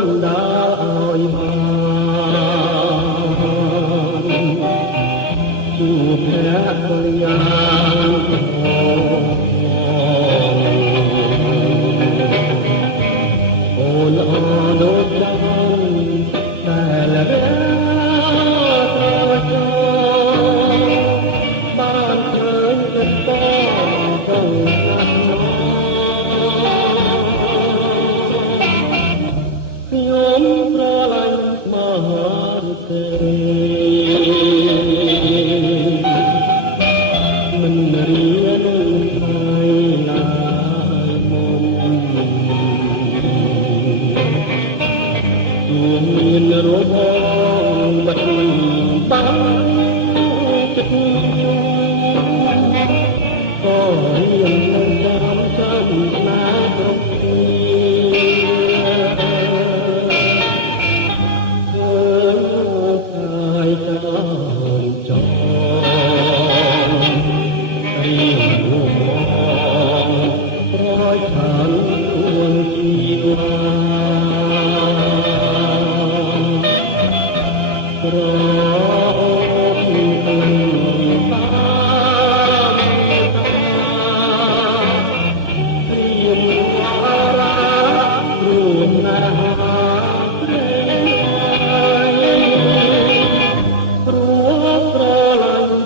បណ្ដាឲ្យបានជួបភរិយាអូនអដូចបានតែលរាត្រចបានឃើញចិត្តទៅខ្ញុំប្រឡាញ់មហាទេមិនរៀនហើយឡើយមុំជួនមានរបបិទបាំងចិត្តក៏រៀននៅចាំណាគ្រប់គ្នា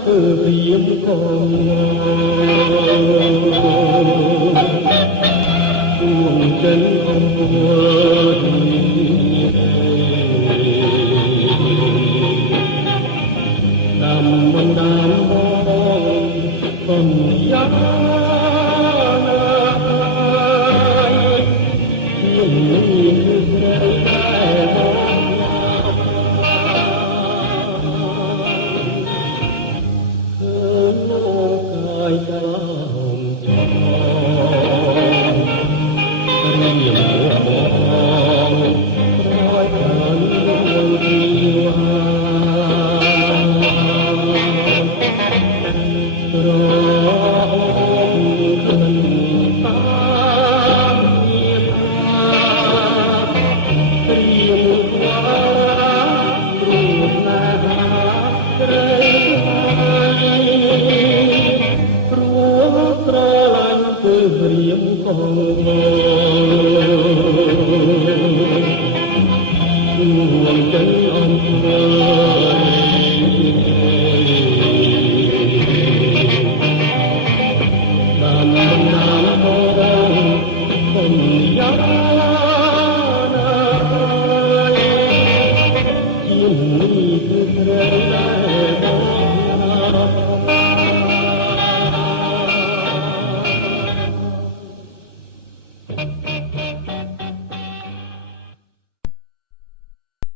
ប្ររៀមកងជួនចិនអង្គដាំបណ្ដាំបងកំយ៉ាណាជាមានស្រីតែបងកាយតាមចោលរៀម